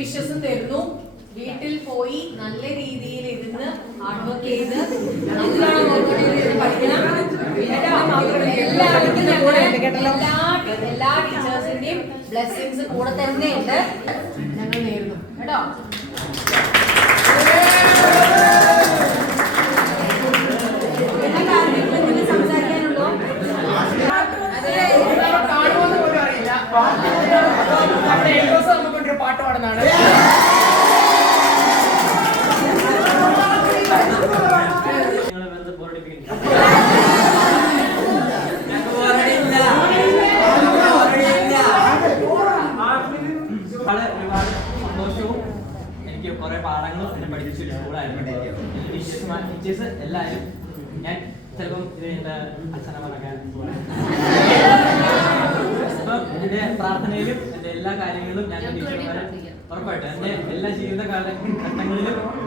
വിഷസും തരുന്നു. വീട്ടിൽ പോയി നല്ല രീതിയിൽ ഇരുന്ന് ഹാർഡ് വർക്ക് ചെയ്ത് നല്ലോണം പഠിക്കണം. എല്ലാവർക്കും എല്ലാ ടീച്ചേഴ്സിന്റെയും ബ്ലെസ്സിങ്സ് കൂടെ തന്നെയുണ്ട്. ഞങ്ങൾ നേരുന്നു കേട്ടോ. സംസാരിക്കാനുണ്ടോ? പാട്ട് പാടുന്നതാണ്. ഒരുപാട് സന്തോഷവും എനിക്ക് കുറെ പാഠങ്ങളും എന്നെ പഠിപ്പിച്ചൊരു സ്കൂളായിരുന്നു. ടീച്ചേഴ്സ് എല്ലാവരും ഞാൻ ചിലപ്പം എന്റെ അച്ഛനമ്മനൊക്കെ അപ്പം എന്റെ പ്രാർത്ഥനയിലും എന്റെ എല്ലാ കാര്യങ്ങളിലും ഞാൻ ടീച്ചർമാരെ ഉറപ്പായിട്ടും എന്റെ എല്ലാ ജീവിത ഘട്ടങ്ങളിലും